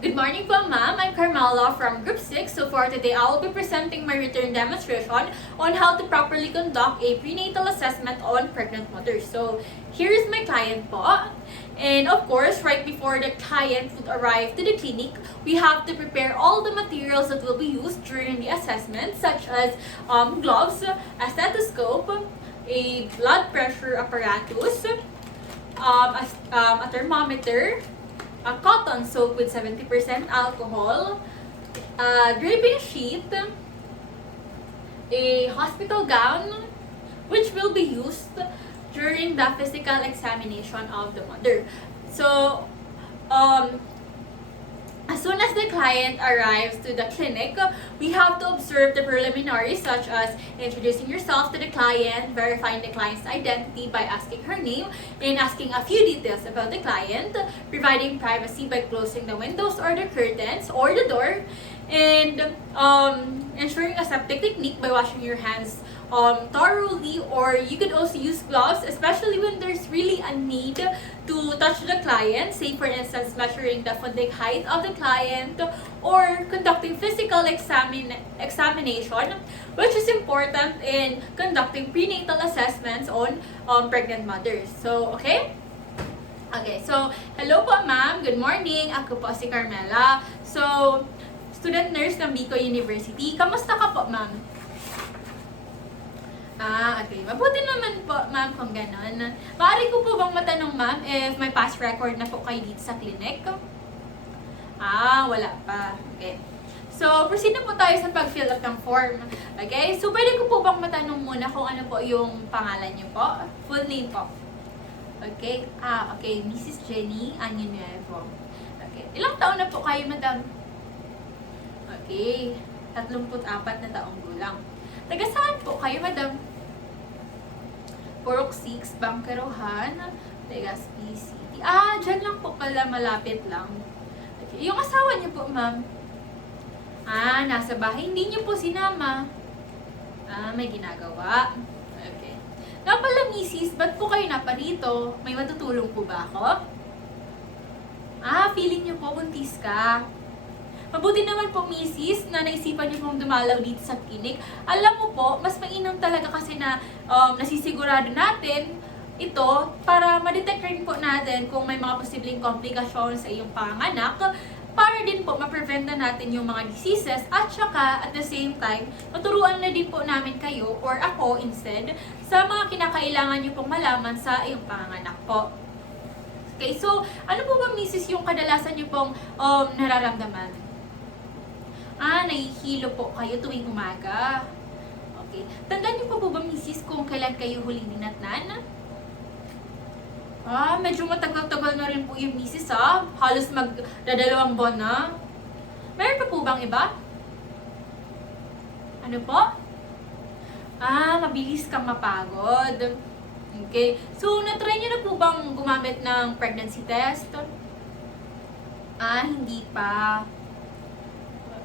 Good morning po, ma'am. I'm Carmela from Group 6. So for today, I will be presenting my written demonstration on how to properly conduct a prenatal assessment on pregnant mothers. So here is my client po. And of course, right before the client would arrive to the clinic, we have to prepare all the materials that will be used during the assessment, such as gloves, a stethoscope, a blood pressure apparatus, a thermometer, a cotton soap with 70% alcohol, a draping sheet, a hospital gown, which will be used during the physical examination of the mother. So, as soon as the client arrives to the clinic, we have to observe the preliminaries such as introducing yourself to the client, verifying the client's identity by asking her name, and asking a few details about the client, providing privacy by closing the windows or the curtains or the door, and ensuring aseptic technique by washing your hands thoroughly, or you could also use gloves, especially when there's really a need to touch the client, say for instance measuring the funding height of the client or conducting physical examination, which is important in conducting prenatal assessments on pregnant mothers. So, okay? Okay, so hello po ma'am, good morning. Ako po si Carmela. So, student nurse ng Bicol University. Kamusta ka po ma'am? Okay. Mabuti naman po, ma'am, kung ganon. Maaari ko po bang matanong, ma'am, if may past record na po kayo dito sa clinic? Wala pa. Okay. So, proceed na po tayo sa pag-fill up ng form. Okay? So, pwede ko po bang matanong muna kung ano po yung pangalan niyo po? Full name po. Okay? Okay. Mrs. Jenny Anyo Nuevo. Okay. Ilang taon na po kayo, madam? Okay. 34 na taong gulang. Taga saan po kayo, madam? Purok 6, Bangkerohan, Legazpi City. Dyan lang po pala, malapit lang. Okay. Yung asawa niyo po, ma'am? Nasa bahay. Hindi niyo po sinama. May ginagawa. Okay. Nga pala, misis, ba't po kayo naparito? May matutulong po ba ako? Feeling niyo po, buntis ka. Mabuti naman po, misis, na naisipan niyo pong dumalaw dito sa clinic. Alam mo po, mas mainam talaga kasi na nasisigurado natin ito para ma-detect rin po natin kung may mga posibleng komplikasyon sa iyong panganak, para din po ma-prevent na natin yung mga diseases, at saka at the same time, maturuan na din po namin kayo, or ako instead, sa mga kinakailangan niyo pong malaman sa iyong panganak po. Okay, so ano po ba, misis, yung kadalasan niyo pong nararamdaman? Nahihilo po kayo tuwing umaga. Okay. Tandaan niyo po ba, misis, kung kailan kayo huling ninatnan? Medyo matagal-tagal na rin po yung misis, Halos magdadalawang buwan na. Meron pa po bang iba? Ano po? Mabilis kang mapagod. Okay. So, na-try niyo na po bang gumamit ng pregnancy test? Hindi pa.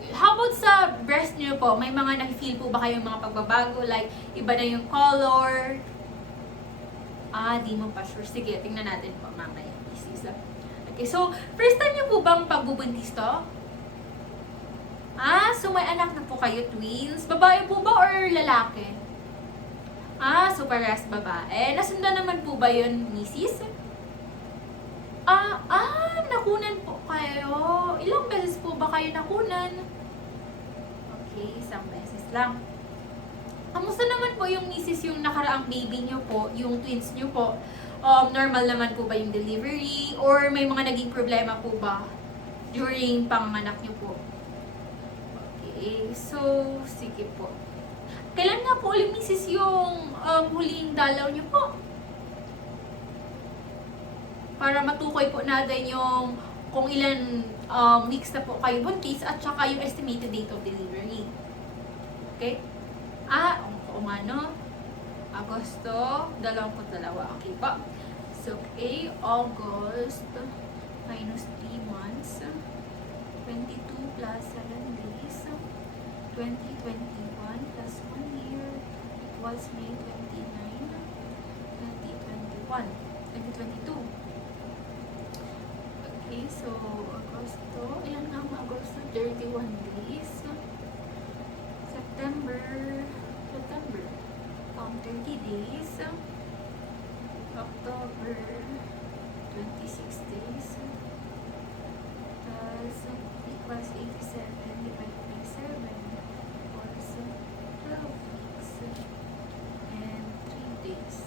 How about sa breast niyo po? May mga na-feel po ba kayong mga pagbabago? Like, iba na yung color? Di mo pa sure. Sige, tingnan natin po mamaya. Okay, so, first time niyo po bang pagbubuntis to? So may anak na po kayo, twins. Babae po ba or lalaki? So parehas babae. Nasundan naman po ba yun, misis? Nakunan po kayo. Ilang beses po ba kayo nakunan? Okay, isang beses lang. Kamusta naman po yung misis, yung nakaraang baby nyo po, yung twins nyo po? Normal naman po ba yung delivery? Or may mga naging problema po ba during panganganak nyo po? Okay, so, sige po. Kailan nga po ulit, misis, yung huling dalaw nyo po? Para matukoy po natin yung kung ilan weeks na po kayo buntis at saka yung estimated date of delivery. Okay? Kung ano, Agosto, 22. Okay po. So, okay, August minus 3 months, 22 plus 7 days, 2021 plus 1 year, it was May 29, 2021, 2022. Okay, so Agosto, ilan nga ang Agosto? 31 days. September, 30 days. October, 26 days. Plus, equals 87 divided by 7 equals 12 weeks and 3 days.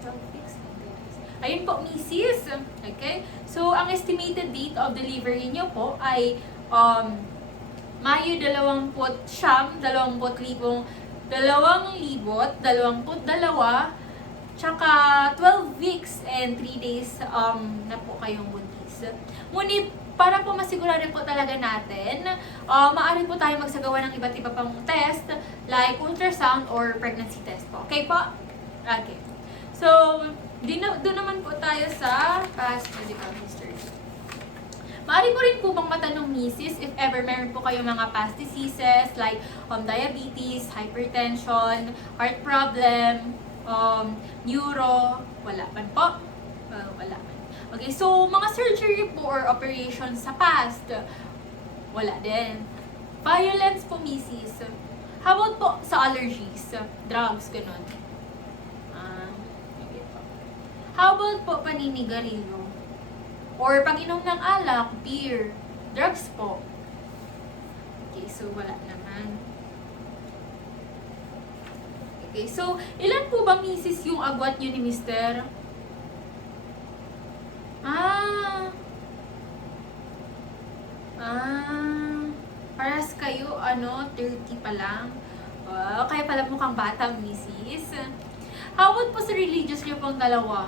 12 weeks and 3 days. Ayun po, Mrs. Okay? So, ang estimated date of delivery nyo po ay Mayo 29, 2022, tsaka 12 weeks and 3 days na po kayong buntis. Ngunit, para po masigurado po talaga natin, maaari po tayo magsagawa ng iba't iba pang test, like ultrasound or pregnancy test po. Okay po? Okay. So, doon naman po tayo sa past medical history. Maaari po rin po bang matanong, Mrs., if ever meron po kayong mga past diseases like diabetes, hypertension, heart problem, neuro, wala man po? Wala man. Okay, so mga surgery po or operation sa past, wala din. Violence po, Mrs. How about po sa allergies, drugs, ganun? Okay po. How about po paninigarilyo? Or pag-inom ng alak, beer, drugs po? Okay, so wala naman. Okay, so ilan po ba, Mrs., yung agwat nyo ni Mr.? Paras kayo, 30 pa lang. Kaya pala mukhang bata, Mrs. How about po sa religious nyo pong dalawa?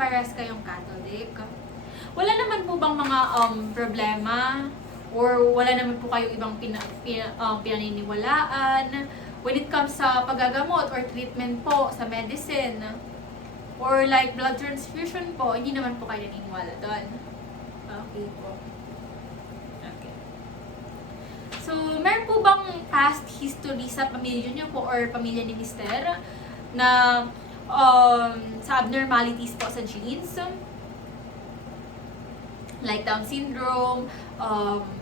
Paras kayong Catholic. Wala naman po bang mga problema? Or wala naman po kayo ibang pinaniniwalaan when it comes sa paggagamot or treatment po sa medicine? Or like blood transfusion po, hindi naman po kayo naniniwala doon. Okay po. Okay. So, meron po bang past history sa pamilya niyo po or pamilya ni Mr. na sa abnormalities po sa genes? Like Down syndrome,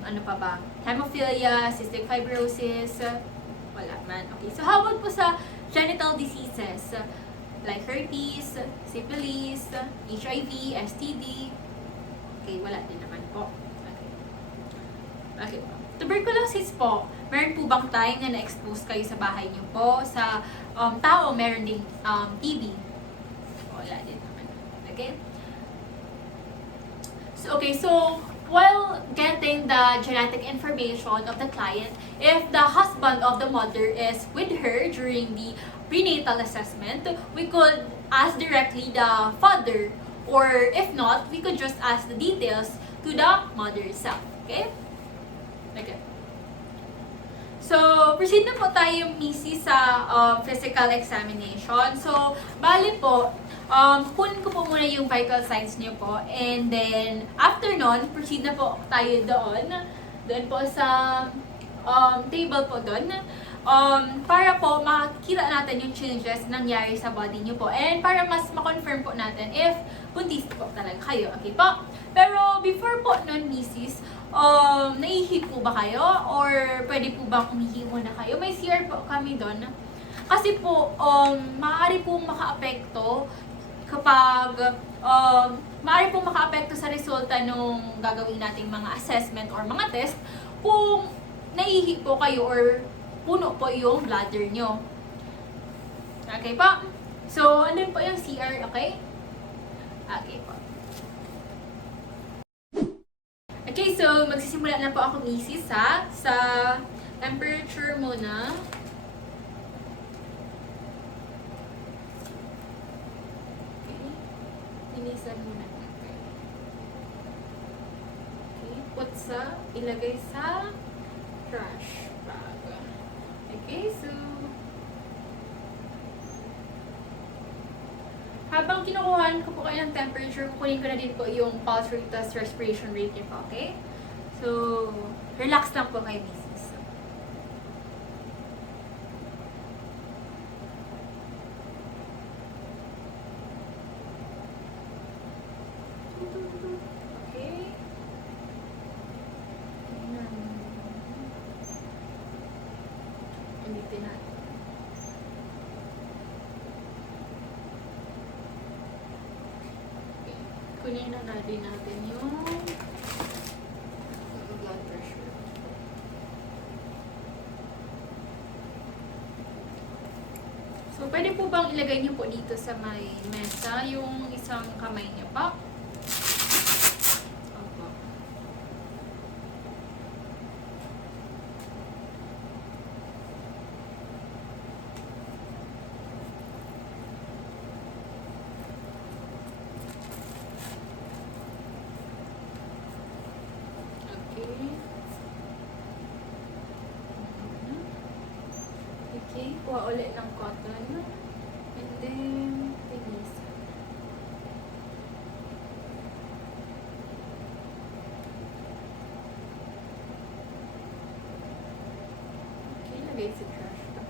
ano pa ba? Hemophilia, cystic fibrosis, wala man. Okay, so how about po sa genital diseases? Like herpes, syphilis, HIV, STD. Okay, wala din naman po. Okay po. Tuberculosis po, meron po bang time na na-expose kayo sa bahay niyo po sa tao meron ding TB? Wala din naman. Okay? So, while getting the genetic information of the client, if the husband of the mother is with her during the prenatal assessment, we could ask directly the father, or if not, we could just ask the details to the mother itself. Okay? Okay. So, proceed na po tayo, Missy, sa physical examination. So, bali po, kunin ko po muna yung vital signs niyo po. And then, after nun, proceed na po tayo doon. Doon po sa table po doon. Para po makikita natin yung changes nangyari sa body niyo po. And para mas ma-confirm po natin if buntis po talaga kayo. Okay po? Pero before po nun, Mrs., naihi po ba kayo? Or pwede po ba umihi muna kayo? May CR po kami doon. Kasi po, maaari pong maka-apekto kapag maaari pong maka-apekto sa resulta nung gagawin nating mga assessment or mga test kung naihi po kayo or puno po yung bladder nyo. Okay po? So, andun po yung CR, okay? Okay po. Okay, so magsisimula na po ako, Mrs. sa temperature muna. Okay. Inisan muna natin. Okay, ilagay sa trash bag. Okay, so habang kinukuhaan ko po kayo ng temperature, kukunin ko na din po yung pulse rate plus respiration rate niyo po, okay? So, relax lang po kayo, Mrs. kunin na natin yung blood pressure. So, pwede po bang ilagay niyo po dito sa may mesa yung isang kamay niyo pa? Opo. Okay, kuha ulit ng cotton. And then, linisan. Okay, lagay sa trash bag.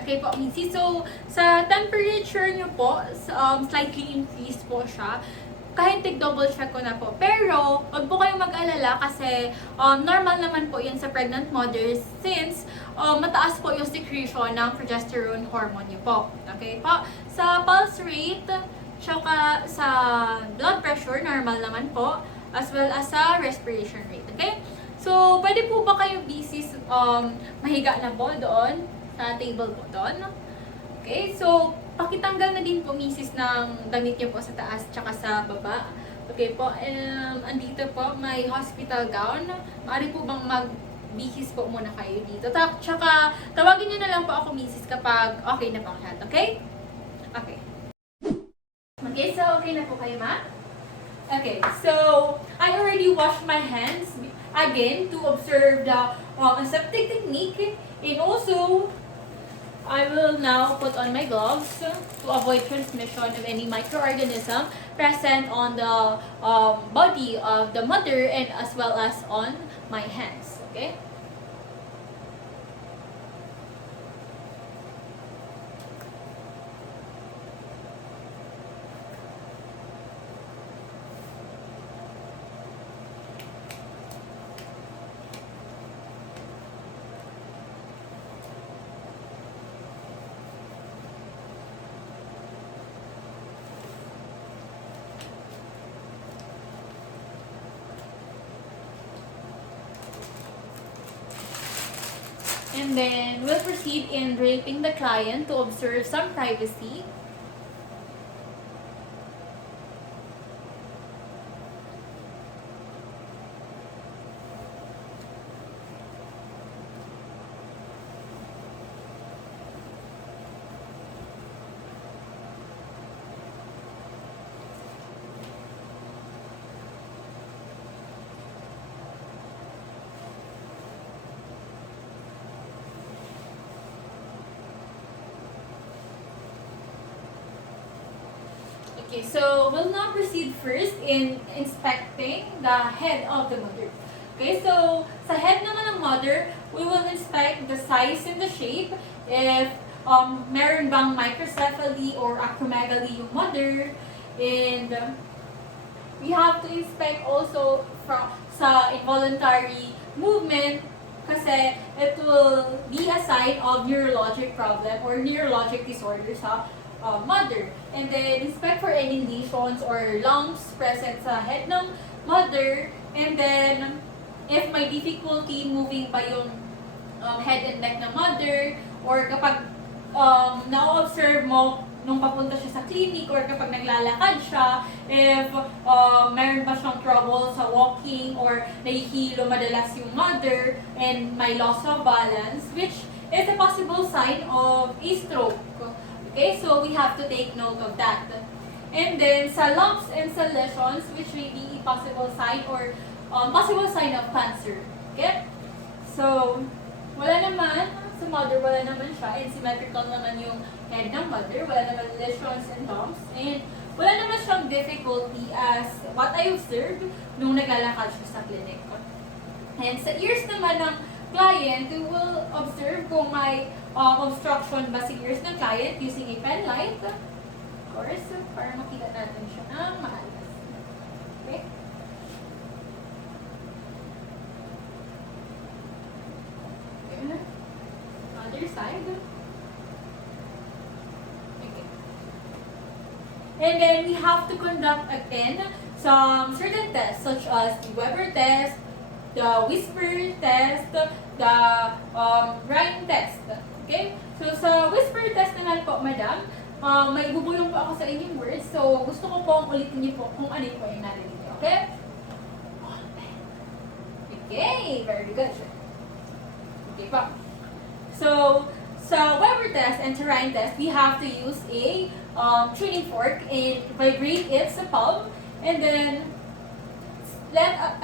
Okay po, Missy. So, sa temperature nyo po, slightly increased po siya. Kahit double check ko na po. Pero, wag po kayong mag-alala kasi normal naman po yan sa pregnant mothers since mataas po yung secretion ng progesterone hormone nyo po. Okay po? Sa pulse rate, tsaka sa blood pressure, normal naman po. As well as sa respiration rate. Okay? So, pwede po ba kayo busy mahiga na po doon? Sa table po doon. Okay, so pakitanggal na din po misis ng damit niyo po sa taas tsaka sa baba. Okay po, andito po may hospital gown. Maaari po bang magbihis po muna kayo dito. Tsaka tawagin niyo na lang po ako misis kapag okay na po ang lahat. Okay? Okay. Okay, so okay na po kayo, ma? Okay, so I already washed my hands again to observe the aseptic technique, and also I will now put on my gloves to avoid transmission of any microorganism present on the body of the mother and as well as on my hands. Okay? And then we'll proceed in draping the client to observe some privacy. Okay, so we'll now proceed first in inspecting the head of the mother. Okay, so sa head naman ng mother, we will inspect the size and the shape. If meron bang microcephaly or acromegaly yung mother. And we have to inspect also sa involuntary movement kasi it will be a sign of neurologic problem or neurologic disorders, ha? mother. And then, inspect for any lesions or lumps present sa head ng mother. And then, if may difficulty moving pa yung head and neck ng mother, or kapag na-observe mo nung papunta siya sa clinic or kapag naglalakad siya, if meron pa siyang trouble sa walking or nahihilo madalas yung mother and may loss of balance, which is a possible sign of a stroke. Okay, so we have to take note of that. And then sa lumps and sa lesions, which may be a possible sign or possible sign of cancer. Okay? So, wala naman, sa mother, wala naman siya, and symmetrical naman yung head ng mother, wala naman lesions and lumps, and wala naman siyang difficulty as what I observed nung naglalakad siya sa clinic. And sa ears naman ng client, we will observe kung may obstruction ba sa ears ng client using a pen light, of course, para makita natin siya ng maalas. Okay? Other side. Okay. And then we have to conduct again some certain tests such as the Weber test, the whisper test, the rhyme test. Okay? So sa whisper test naman po, madam, may bubulong po ako sa inyong words. So gusto ko pong ulitin niyo po kung ano po yung narinig niyo. Okay? Okay, very good. Okay po. So, sa Weber test and terrain test, we have to use a tuning fork and vibrate it sa palm, and then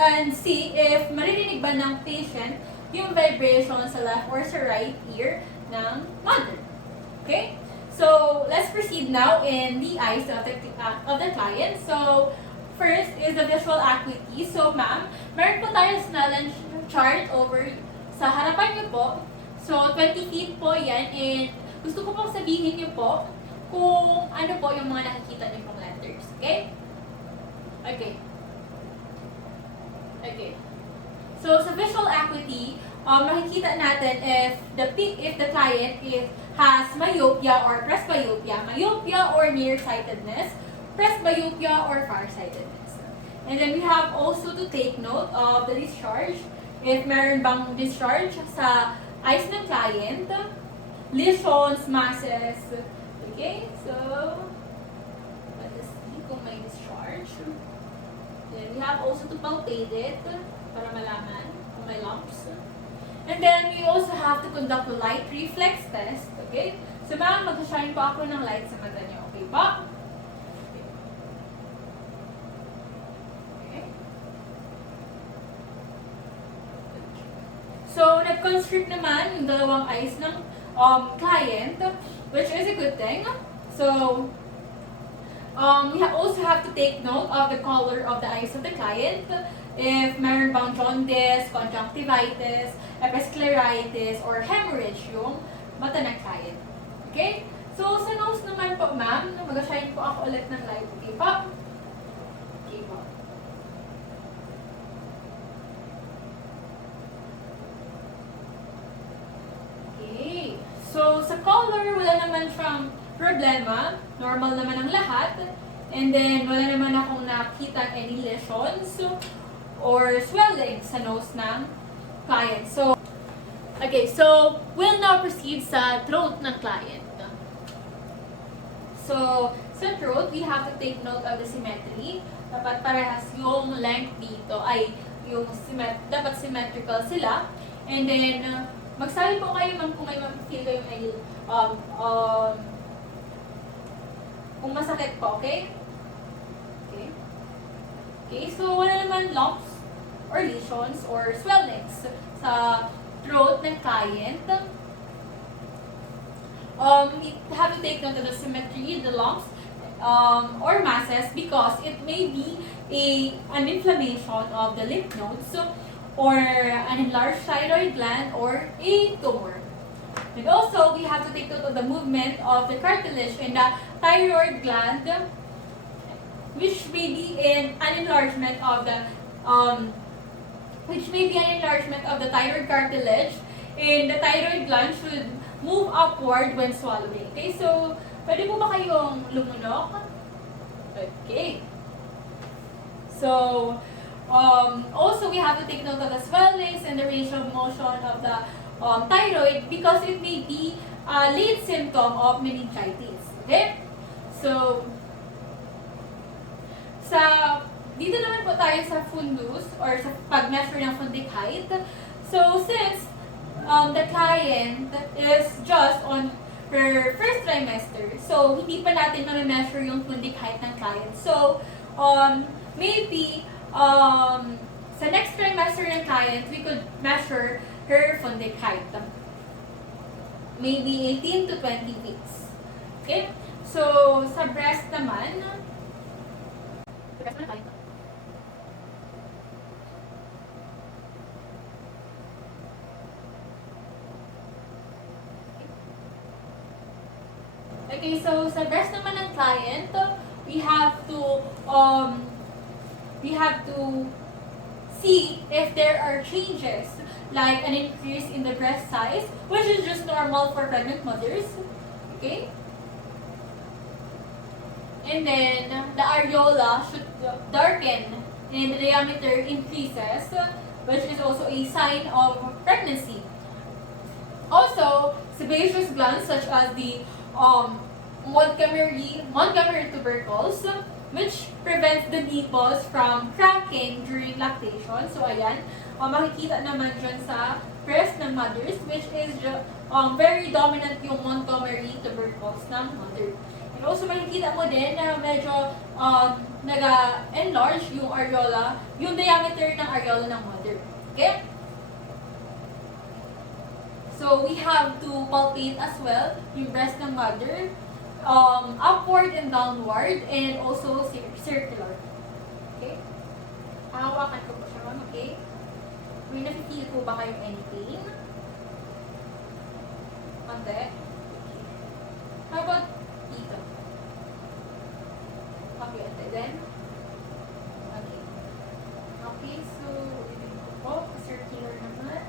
and see if maririnig ba ng patient yung vibration sa left or sa right ear ng mother. Okay? So, let's proceed now in the eyes of the client. So, first is the visual acuity. So, ma'am, meron po tayo Snellen chart over sa harapan niyo po. So, 20 feet po yan, and gusto ko pong sabihin niyo po kung ano po yung mga nakikita niyo pong letters. Okay? Okay. Okay. So, sa visual acuity, makikita natin if the client has myopia or presbyopia or nearsightedness, presbyopia or farsightedness. And then we have also to take note of the discharge. If meron bang discharge sa eyes ng client, lesions, masses. Okay, so let us see kung may discharge. Then we have also to palpate it para malaman kung may lumps. And then we also have to conduct a light reflex test. Okay, so ma'am, mag-shine po ako ng light sa mata niyo. Okay ba? So, nag-constrict naman yung dalawang eyes ng client, which is a good thing. So, we also have to take note of the color of the eyes of the client. If meron bang jaundice, conjunctivitis, episcleritis, or hemorrhage yung mata ng client. Okay? So, sa nose naman po, ma'am, mag-shine po ako ulit ng light. Okay po? Okay po. So, sa color, wala naman siyang problema. Normal naman ang lahat. And then, wala naman akong nakita any lesions or swelling sa nose ng client. So, okay, so, we'll now proceed sa throat ng client. So, sa throat, we have to take note of the symmetry. Dapat parehas yung length dito ay yung dapat symmetrical sila. And then, magsabi po kayo man kung may ma-feel kayo any kung masakit po, okay? Okay. Okay, so wala naman lumps or lesions or swellings sa throat ng client. We have to take note of the symmetry, the lumps, or masses because it may be an inflammation of the lymph nodes or an enlarged thyroid gland or a tumor. And also, we have to take note of the movement of the cartilage in the thyroid gland, which may be an enlargement of the thyroid cartilage, and the thyroid gland should move upward when swallowing. Okay, so Pwede po ba kayong lumunok? Okay. So, also we have to take note of the swellings and the range of motion of the thyroid because it may be a late symptom of meningitis. Okay? So, dito naman po tayo sa fundus or sa pag-measure ng fundic height. So, since the client is just on her first trimester, so hindi pa natin ma-measure yung fundic height ng client. So, maybe sa next trimester ng client, we could measure her fundic height. Maybe 18 to 20 weeks. Okay? So, sa breast naman, okay, so sa breast naman ng client, we have to see if there are changes like an increase in the breast size, which is just normal for pregnant mothers. Okay? And then the areola should darken and the diameter increases, which is also a sign of pregnancy. Also, sebaceous glands such as the Montgomery tubercles, which prevents the nipples from cracking during lactation. So, ayan, makikita naman dyan sa breast ng mothers, which is very dominant yung Montgomery tubercles ng mother. And also, makikita mo din na medyo nag-enlarge yung areola, yung diameter ng areola ng mother. Okay? So, we have to palpate as well yung breast ng mother, upward and downward, and also circular. Okay? Hahawakan ko po siya, ma'am. Okay? May nafe-feel po ba kayong any pain? Ante? How about dito? Okay, ante. Then? Okay. Okay, so, ito po, circular naman.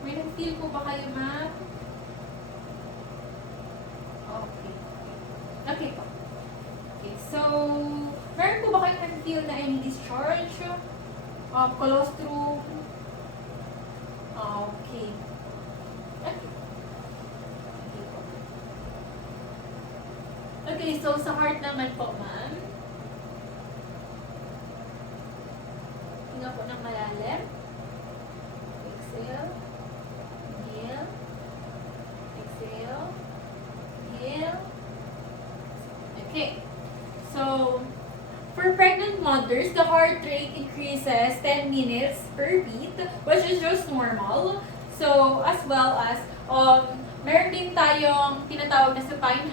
May nag-feel po ba kayo, ma'am? Okay. Okay po. Okay, so, meron po ba kayo nag-feel na any discharge? Colostrum? Okay. Okay. Okay po. Okay, so sa heart naman po, ma'am. Hinga po ng malalim. Exhale. Inhale. Exhale. Inhale. Okay. So, for pregnant mothers, the heart rate increases 10 minutes per beat, which is just normal. So, as well as, meron din tayong tinatawag na supine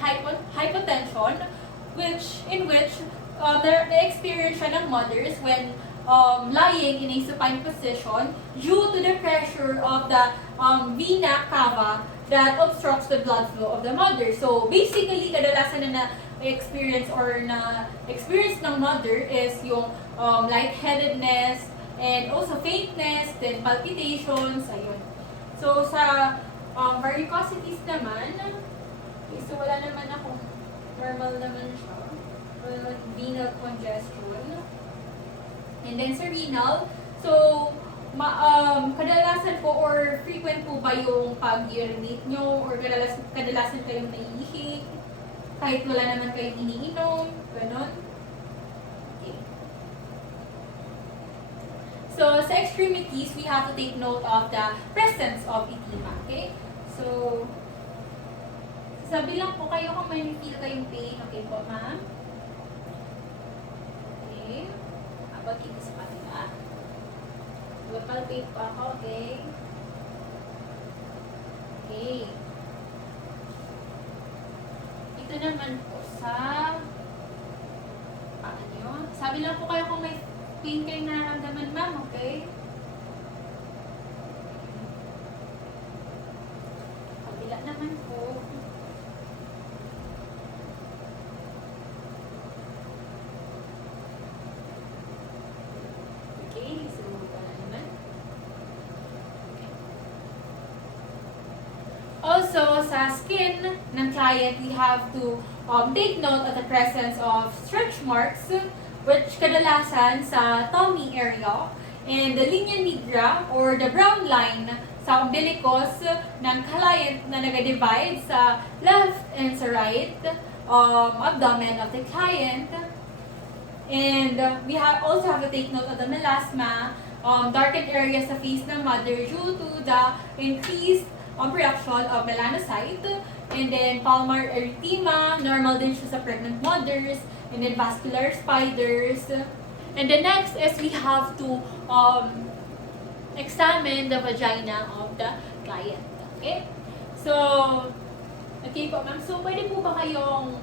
hypotension, in which na-experience siya ng mothers when lying in a supine position due to the pressure of the vena cava that obstructs the blood flow of the mother. So, basically, kadalasan na experience ng mother is yung lightheadedness and also faintness, then palpitations, ayun. So, sa varicosities naman, okay, so wala naman akong normal naman siya. Wala venal congestion. And then sa renal, so, kadalasan po or frequent po ba yung pag-urinate nyo or kadalasan kayong naiihik? Kahit wala naman kayong iniinom, gano'n. Okay. So, sa extremities, we have to take note of the presence of edema. Okay? So, sabi lang po kayo kung may feel kayong pain. Okay po, ma'am? Okay. About dito sa kanila. Palpate pa ako, okay? Okay. Ito naman po sa nyo. Sabi lang po kayo kung may pain kayo nararamdaman, ma'am, okay? Kabila naman po. Okay, so wala naman. Okay. Also, sa skin, ng client, we have to take note of the presence of stretch marks, which kadalasan sa tummy area, and the linea nigra or the brown line sa umbilicus ng client na nag-divide sa left and sa right abdomen of the client. And we also have to take note of the melasma, darkened area sa face ng mother due to the increased production of melanocyte, and then palmar erythema, normal din siya sa pregnant mothers, and then vascular spiders. And the next is we have to examine the vagina of the client. Okay? So, okay po ma'am. So, pwede po ba kayong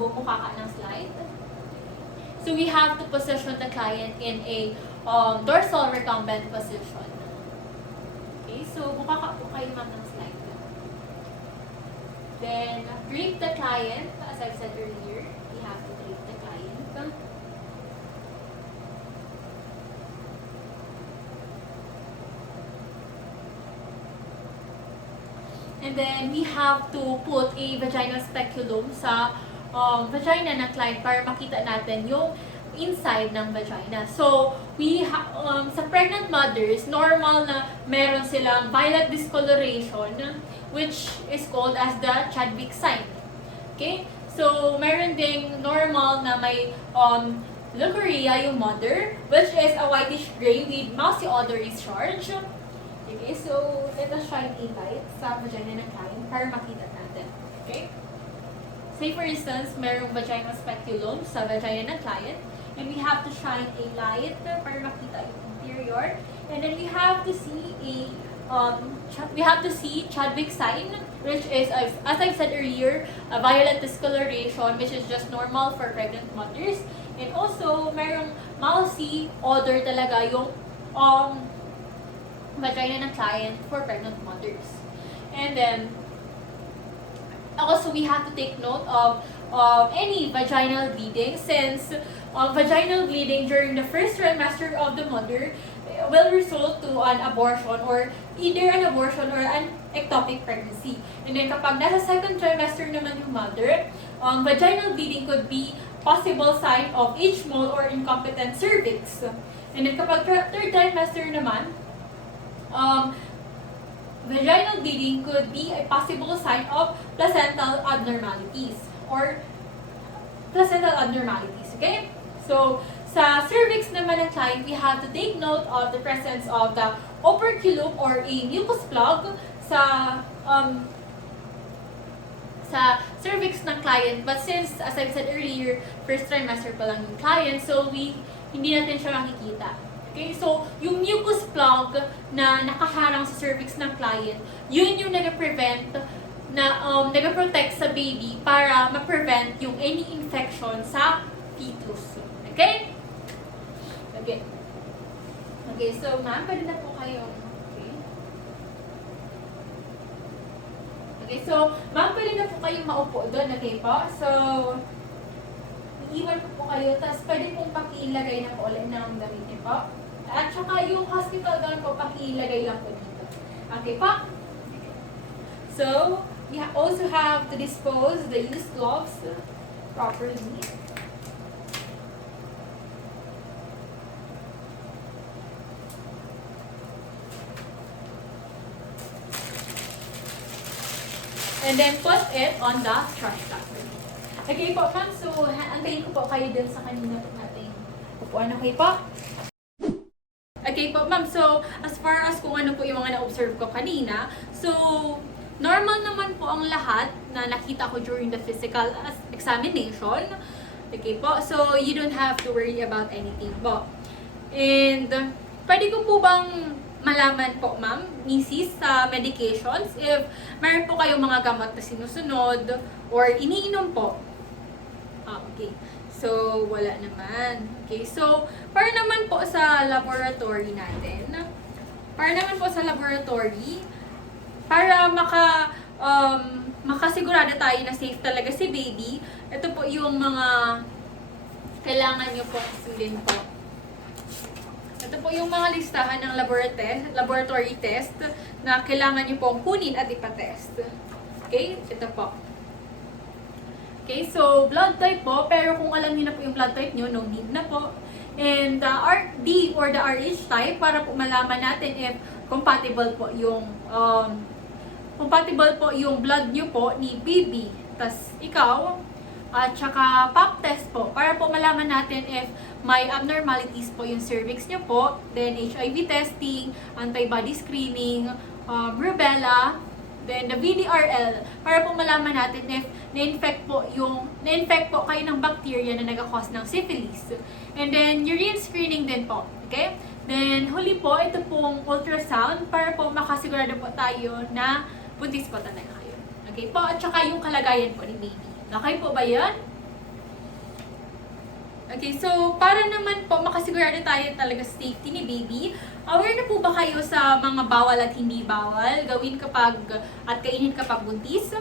bumuka ka ng slide? So, we have to position the client in a dorsal recumbent position. Okay? So, buka ka po kayo ma'am ng slide. Then, drape the client. As I've said earlier, we have to drape the client. And then, we have to put a vaginal speculum sa vagina ng client para makita natin yung inside ng vagina. So, sa pregnant mothers, normal na meron silang violet discoloration, which is called as the Chadwick sign. Okay? So, meron ding normal na may leukorrhea yung mother, which is a whitish gray with mousy odor discharge. Okay, so let us shine a light sa vagina ng client para makita natin. Okay? Say for instance, merong vaginal speculum sa vagina ng client, and we have to shine a light para makita yung interior. And then we have to see Chadwick sign, which is, as I said earlier, a violet discoloration, which is just normal for pregnant mothers. And also, merong mousy odor talaga yung vagina ng client for pregnant mothers. And then, also we have to take note of any vaginal bleeding, since vaginal bleeding during the first trimester of the mother will result to an abortion, or either an abortion or an ectopic pregnancy. And then kapag nasa second trimester naman yung mother, vaginal bleeding could be possible sign of H-mole or incompetent cervix. And then kapag third trimester naman, vaginal bleeding could be a possible sign of placental abnormalities. Okay? So, sa cervix naman ng client, we have to take note of the presence of the operculum or a mucus plug sa cervix ng client. But since, as I said earlier, first trimester pa lang yung client, so hindi natin siya makikita. Okay, so yung mucus plug na nakaharang sa cervix ng client, yun yung nag-prevent nag-protect sa baby para ma-prevent yung any infection sa fetus. Okay? Okay, so ma'am, pwede na po kayo. Okay, so ma'am, pwede na po kayong maupo doon. Okay po? So, iiwan ko po kayo, tapos pwede pong pakilagay na po ulit ng damit niyo po. At saka yung hospital gown po, pakilagay lang po dito. Okay po? So, we also have to dispose the used gloves properly. And then put it on the trash bag. Okay po, ma'am. So, antayin ko po kayo dun sa kanina po natin upuan. Okay po? Okay po, ma'am. So, as far as kung ano po yung mga na-observe ko kanina, so, normal naman po ang lahat na nakita ko during the physical examination. Okay po? So, you don't have to worry about anything po. And, pwede ko po bang malaman po, ma'am, misis, sa medications, if mayroon po kayong mga gamot na sinusunod or iniinom po? Okay. So, wala naman. Okay, so, para naman po sa laboratory natin, para makasigurado tayo na safe talaga si baby, ito po yung mga kailangan nyo pong sundin po. Ito po yung mga listahan ng laboratory test na kailangan nyo pong kunin at ipatest. Okay, ito po. Okay, so blood type po, pero kung alam niyo na po yung blood type niyo, no need na po. And the RD or the RH type, para po malaman natin if compatible po yung blood niyo po ni baby. Tas ikaw, at saka pap test po, para po malaman natin if may abnormalities po yung cervix niyo po. Then HIV testing, antibody screening, rubella, then the VDRL, para po malaman natin if na-infect po kayo ng bacteria na nag-cause ng syphilis. And then urine screening din po. Okay? Then huli po, ito pong ultrasound, para po makasigurado po tayo na buntis po talaga kayo. Okay po? At saka yung kalagayan po ni baby. Okay po ba yan? Okay, so para naman po makasigurado tayo talaga sa safety ni baby, aware na po ba kayo sa mga bawal at hindi bawal gawin kapag at kainin kapag buntis?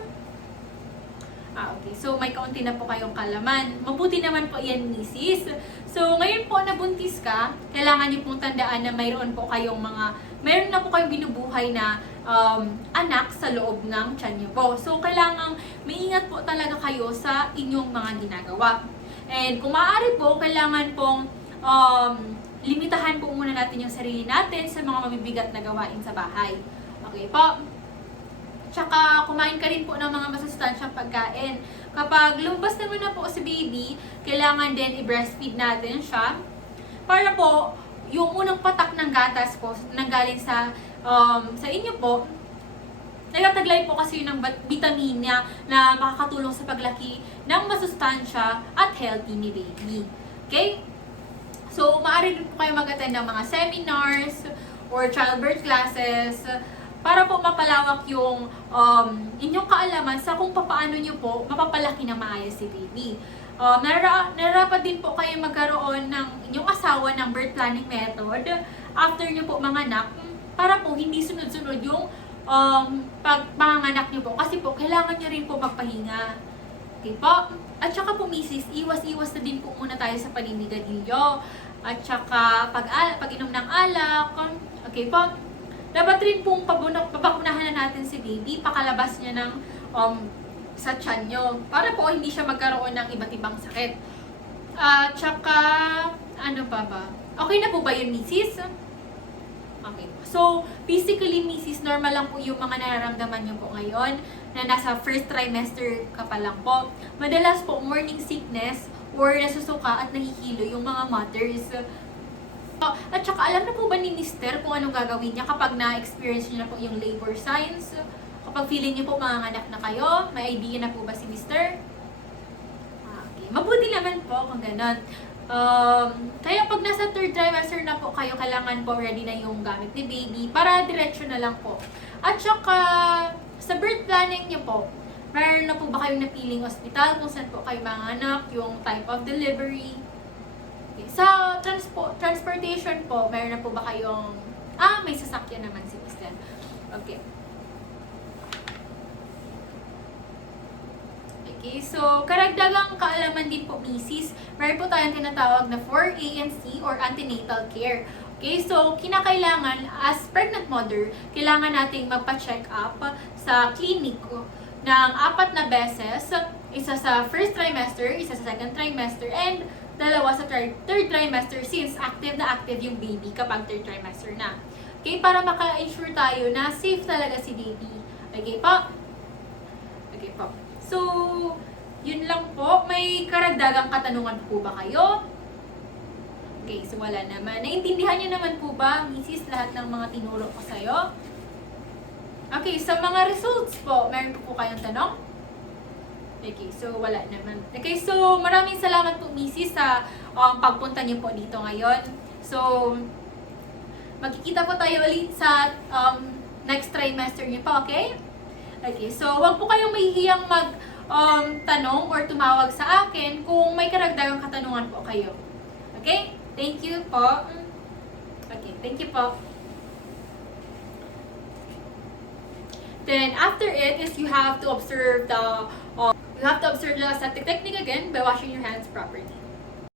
Okay, so may kaunti na po kayong kalaman. Mabuti naman po yan, misis. So ngayon po na buntis ka, kailangan niyo pong tandaan na mayroon na po kayong binubuhay na anak sa loob ng tiyan niyo po. So kailangan maingat po talaga kayo sa inyong mga ginagawa. And kung maaari po, kailangan pong limitahan po muna natin yung sarili natin sa mga mabibigat na gawain sa bahay. Okay po? Tsaka kumain ka rin po ng mga masustansyang pagkain. Kapag lumabas naman na po si baby, kailangan din i-breastfeed natin siya. Para po, yung unang patak ng gatas po, nanggaling sa inyo po, nagtataglay po kasi ng vitamina na makakatulong sa paglaki ng masustansya at healthy ni baby. Okay? So, maaari din po kayo mag-attend ng mga seminars or childbirth classes para po mapalawak yung inyong kaalaman sa kung paano nyo po mapapalaki ng maayos si baby. Nararapat din po kayo magkaroon ng inyong asawa ng birth planning method after nyo po manganak, para po hindi sunod-sunod yung panganganak nyo po. Kasi po, kailangan nyo rin po magpahinga. Okay po? At saka po, misis, iwas-iwas na din po muna tayo sa paninigarilyo. At saka, pag-inom ng alak. Okay po? Dapat rin pong papakunahan na natin si baby, pakalabas niya ng sa tiyan nyo. Para po, hindi siya magkaroon ng iba't ibang sakit. At saka, ano pa ba? Okay na po ba yun, misis? Okay. So, basically, misis, normal lang po yung mga nararamdaman nyo po ngayon na nasa first trimester ka pa lang po. Madalas po, morning sickness or nasusuka at nahihilo yung mga mothers. At saka, alam na po ba ni mister kung anong gagawin niya kapag na-experience niyo na po yung labor signs? Kapag feeling niyo po manganganak na kayo, may idea na po ba si mister? Okay. Mabuti naman po kung ganon. Kaya pag nasa third trimester na po kayo, kailangan po ready na yung gamit ni baby para diretso na lang po. At saka sa birth planning niyo po, meron na po ba kayong napiling hospital kung saan po kayo manganak, yung type of delivery? Okay. Sa transportation po, meron na po ba kayong may sasakyan naman si mister. Okay. Okay, so karagdagang kaalaman din po, misis, meron po tayong tinatawag na 4A and C or antenatal care. Okay, so kinakailangan as pregnant mother, kailangan nating magpa-check up sa clinic ng 4 na beses, isa sa first trimester, isa sa second trimester, and 2 sa third trimester since active na active yung baby kapag third trimester na. Okay, para maka-ensure tayo na safe talaga si baby. Okay po? Okay po. So, yun lang po. May karagdagang katanungan po ba kayo? Okay, so wala naman. Naintindihan niyo naman po ba, misis, lahat ng mga tinuro ko sa'yo? Okay, sa mga results po, meron po kayong tanong? Okay, so wala naman. Okay, so maraming salamat po, misis, sa pagpunta niyo po dito ngayon. So, magkikita po tayo ulit sa next trimester niyo po, okay? Okay, so wag po kayong mahihiyang tanong or tumawag sa akin kung may karagdagang katanungan po kayo. Okay? Thank you po. Okay, thank you po. Then after it is you have to observe the septic technique again by washing your hands properly.